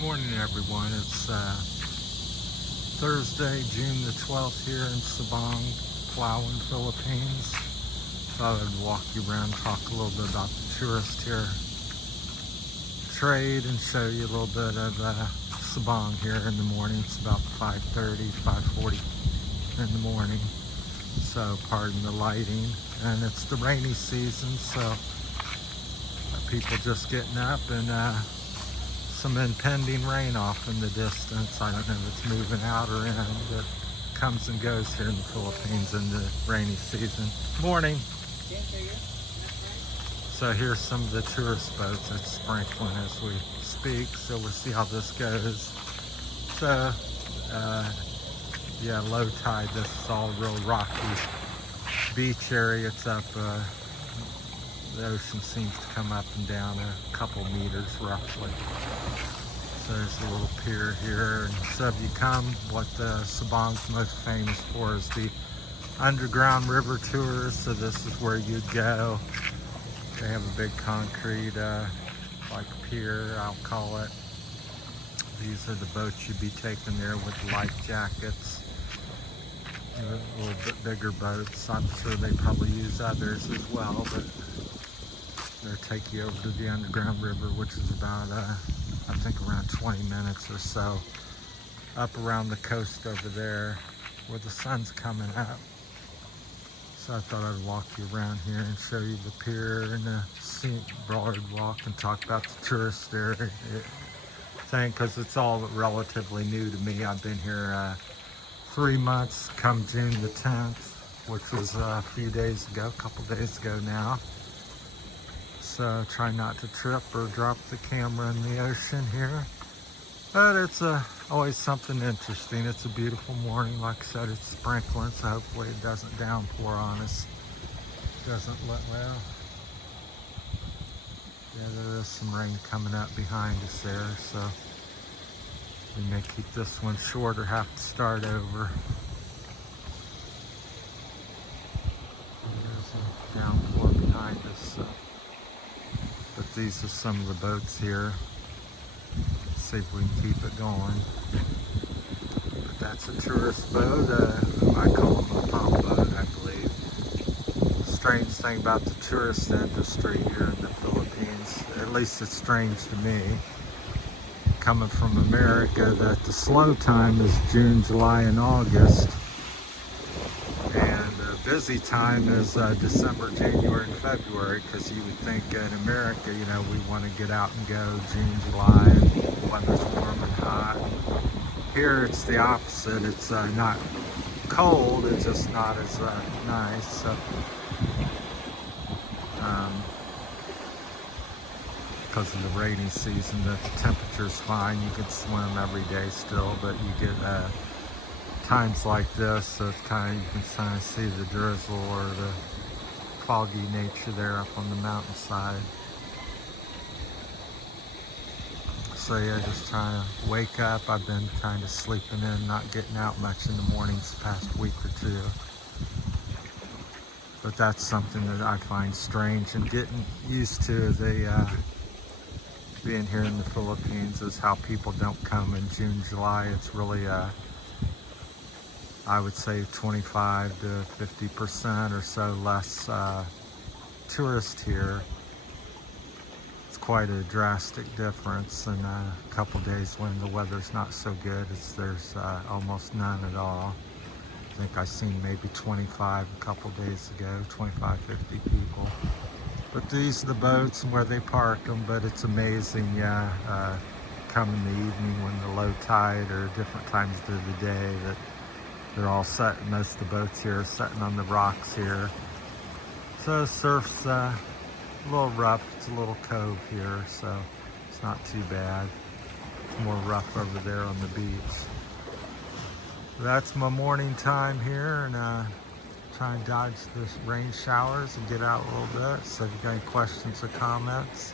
Morning, everyone. It's Thursday, June the 12th here in Sabang, Palawan, Philippines. Thought I'd walk you around, talk a little bit about the tourist here, trade, and show you a little bit of Sabang here in the morning. It's about 5:30, 5:40 in the morning. So pardon the lighting. And it's the rainy season, so people just getting up and some impending rain off in the distance. I don't know if it's moving out or in, but it comes and goes here in the Philippines in the rainy season. Morning. So here's some of the tourist boats. It's sprinkling as we speak, so we'll see how this goes. So, yeah, low tide. This is all real rocky beach area. It's up, the ocean seems to come up and down a couple meters roughly. So there's a little pier here, and so if you come, what Sabang's most famous for is the underground river tours. So this is where you'd go. They have a big concrete like pier, I'll call it. These are the boats you'd be taking there with life jackets. A little bit bigger boats. I'm sure they probably use others as well, but they'll take you over to the underground river, which is about I think around 20 minutes or so up around the coast over there where the sun's coming up. So I thought I'd walk you around here and show you the pier and the boardwalk and talk about the tourist area thing, because it's all relatively new to me. I've been here 3 months come June the 10th, which was a few days ago, a couple days ago now. So try not to trip or drop the camera in the ocean here. But it's always something interesting. It's a beautiful morning. Like I said, it's sprinkling, so hopefully it doesn't downpour on us. Doesn't look well. Yeah, there is some rain coming up behind us there, so we may keep this one short or have to start over. There's a downpour behind us, so. But these are some of the boats here. Let's see if we can keep it going. But that's a tourist boat. I call them a pump boat, I believe. Strange thing about the tourist industry here in the Philippines, at least it's strange to me, coming from America, that the slow time is June, July, and August. Busy time is December, January, and February, because you would think in America, you know, we want to get out and go June, July, and the weather's warm and hot. Here it's the opposite. It's not cold, it's just not as nice. So, because of the rainy season, the temperature's fine. You can swim every day still, but you get times like this, so it's kind of, you can kind of see the drizzle or the foggy nature there up on the mountainside. So yeah, just trying to wake up. I've been kind of sleeping in, not getting out much in the mornings the past week or two. But that's something that I find strange, and getting used to the being here in the Philippines is how people don't come in June, July. It's really I would say 25 to 50% or so less tourists here. It's quite a drastic difference. And a couple days when the weather's not so good, there's almost none at all. I think I seen maybe 25 a couple days ago, 25, 50 people. But these are the boats and where they park them. But it's amazing, yeah, come in the evening when the low tide or different times of the day, that they're all set. Most of the boats here are sitting on the rocks here. So surf's a little rough. It's a little cove here, so it's not too bad. It's more rough over there on the beach. That's my morning time here, and try and dodge the rain showers and get out a little bit. So if you got any questions or comments.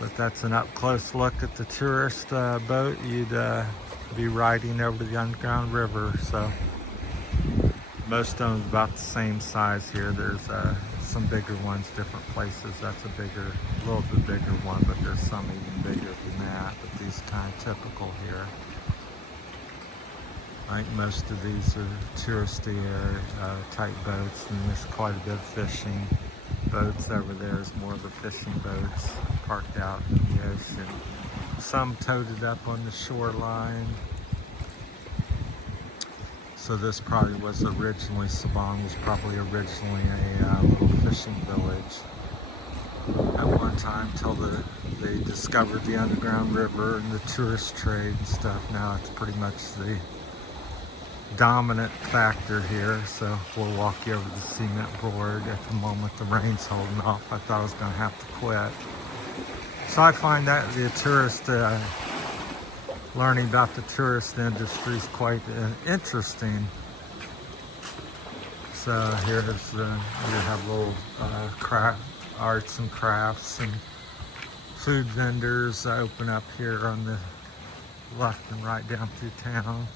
But that's an up-close look at the tourist boat you'd be riding over the underground river. So most of them about the same size here. There's some bigger ones, different places. That's a little bit bigger one, but there's some even bigger than that. But these are kind of typical here. I think most of these are touristy type boats, and there's quite a bit of fishing. Boats over there is more of the fishing boats parked out in the ocean. Some toted up on the shoreline. So this probably was originally, Sabang was probably originally a little fishing village at one time till they discovered the underground river and the tourist trade and stuff. Now it's pretty much the dominant factor here. So we'll walk you over the cement board. At the moment the rain's holding off, I thought I was going to have to quit. So I find that the tourist learning about the tourist industry is quite interesting. So here's you have little arts and crafts and food vendors open up here on the left and right down through town.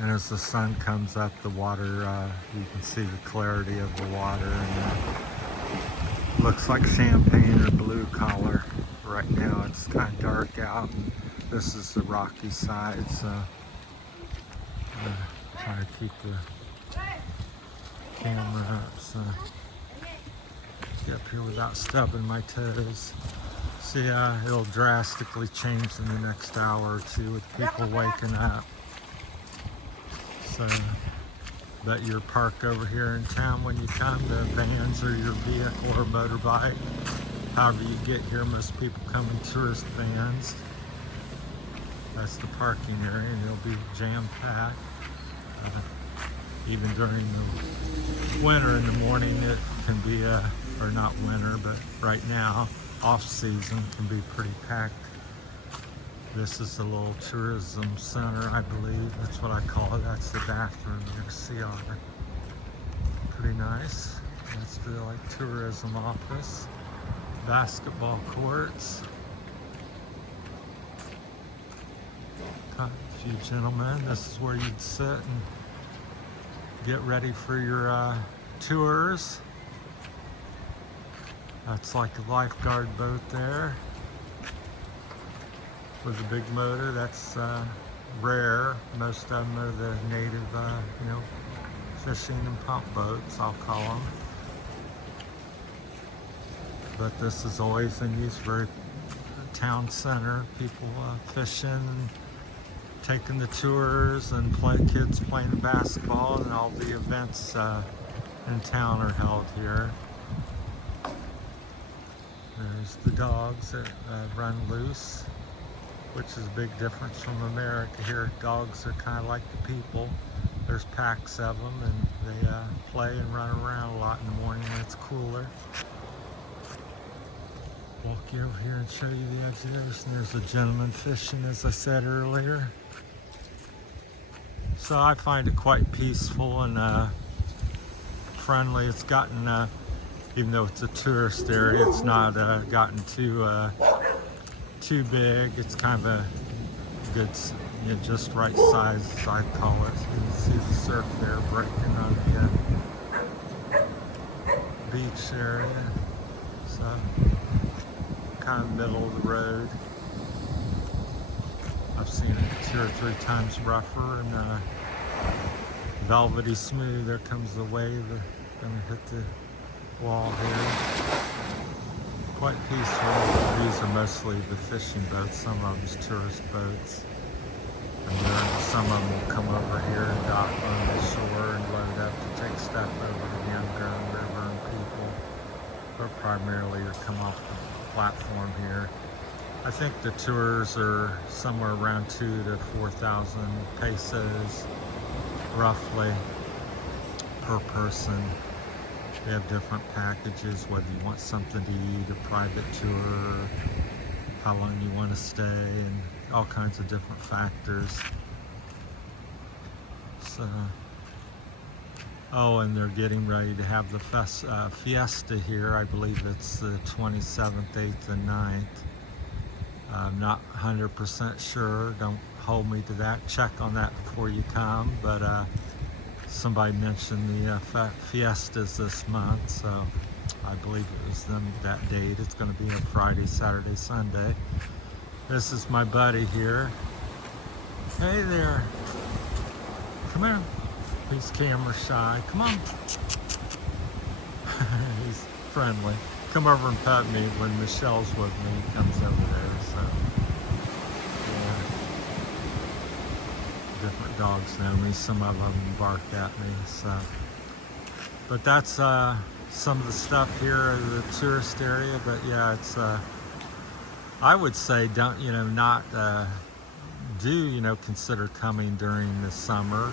And as the sun comes up, the water, you can see the clarity of the water, and it looks like champagne or blue color. Right now it's kind of dark out, and this is the rocky side, so I'm trying to keep the camera up so get up here without stubbing my toes. So yeah, it'll drastically change in the next hour or two with people waking up. So, but your park over here in town when you come, the vans or your vehicle or motorbike, however you get here, most people come in tourist vans. That's the parking area, and it'll be jam-packed. Even during the winter in the morning, it can be, or not winter, but right now, off-season can be pretty packed. This is the little tourism center, I believe. That's what I call it. That's the bathroom you see on it. Pretty nice. That's the tourism office. Basketball courts. A few gentlemen. This is where you'd sit and get ready for your tours. That's like a lifeguard boat there with a big motor. That's rare. Most of them are the native, fishing and pump boats, I'll call them. But this is always in use for a town center. People fishing, taking the tours, and kids playing basketball, and all the events in town are held here. There's the dogs that run loose, which is a big difference from America. Here, dogs are kind of like the people. There's packs of them, and they play and run around a lot in the morning when it's cooler. Walk you over here and show you the edge. And there's a gentleman fishing, as I said earlier. So I find it quite peaceful and friendly. It's gotten, even though it's a tourist area, it's not gotten too big. It's kind of a good, just right size, as I call it. You can see the surf there breaking on the beach area. So kind of middle of the road. I've seen it 2 or 3 times rougher and velvety smooth. There comes the wave. Gonna hit the wall here. Quite peaceful. These are mostly the fishing boats. Some of them's tourist boats. And then some of them will come over here and dock on the shore and load up to take stuff over to the underground river and people. But primarily they come off the platform here. I think the tours are somewhere around 2,000 to 4,000 pesos, roughly, per person. They have different packages, whether you want something to eat, a private tour, how long you want to stay, and all kinds of different factors. So, oh, and they're getting ready to have the fiesta here. I believe it's the 27th, 8th, and 9th. I'm not 100% sure. Don't hold me to that. Check on that before you come. But somebody mentioned the fiestas this month, so I believe it was them that date. It's going to be a Friday, Saturday, Sunday. This is my buddy here. Hey there. Come here. He's camera shy. Come on. He's friendly. Come over and pet me when Michelle's with me. He comes over there. So, yeah. Different dogs know me. Some of them bark at me. So, but that's some of the stuff here in the tourist area. But yeah, it's. I would say don't not consider coming during the summer.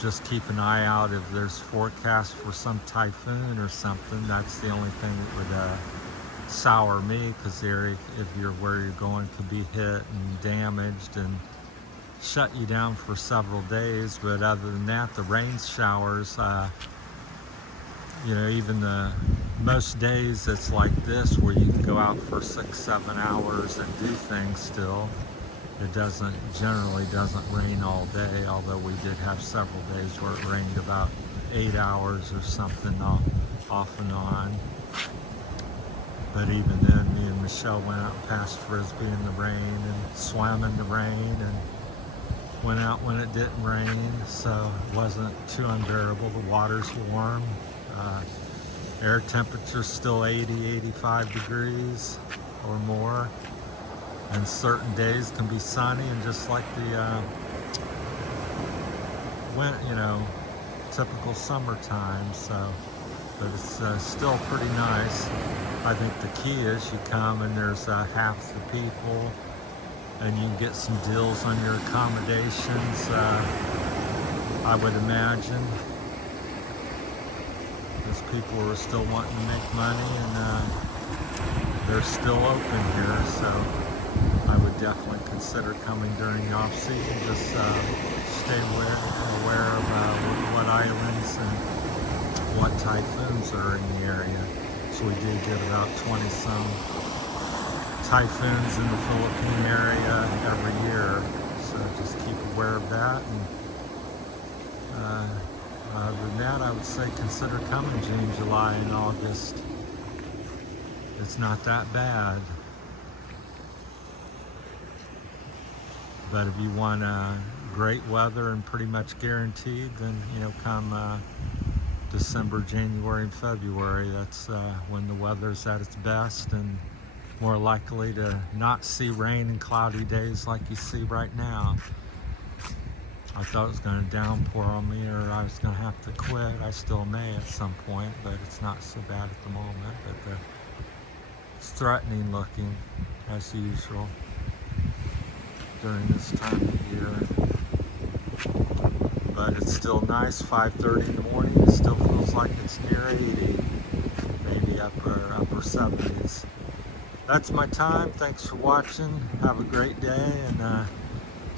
Just keep an eye out if there's forecast for some typhoon or something. That's the only thing that would sour me, because the area, if you're where you're going, could be hit and damaged and shut you down for several days. But other than that, the rain showers, even the most days it's like this, where you can go out for 6-7 hours and do things still. It generally doesn't rain all day, although we did have several days where it rained about 8 hours or something off and on. But even then, me and Michelle went out and passed Frisbee in the rain and swam in the rain and went out when it didn't rain, so it wasn't too unbearable. The water's warm. Air temperature's still 80-85 degrees or more. And certain days can be sunny, and just like the typical summertime. So, but it's still pretty nice. I think the key is you come and there's half the people, and you can get some deals on your accommodations. I would imagine, because people are still wanting to make money, and they're still open here. So I would definitely consider coming during the off season. Just stay aware of what islands and what typhoons are in the area. So we do get about 20-some typhoons in the Philippine area every year. So just keep aware of that. And other than that, I would say consider coming June, July, and August. It's not that bad. But if you want great weather and pretty much guaranteed, then come December, January, and February. That's when the weather's at its best and more likely to not see rain and cloudy days like you see right now. I thought it was going to downpour on me, or I was going to have to quit. I still may at some point, but it's not so bad at the moment. But it's threatening looking, as usual, during this time of year. But it's still nice. 5:30 in the morning. It still feels like it's near 80, maybe upper 70s. That's my time. Thanks for watching. Have a great day, and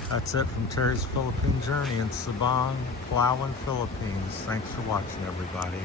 that's it from Terry's Philippine Journey in Sabang, Palawan, Philippines. Thanks for watching, everybody.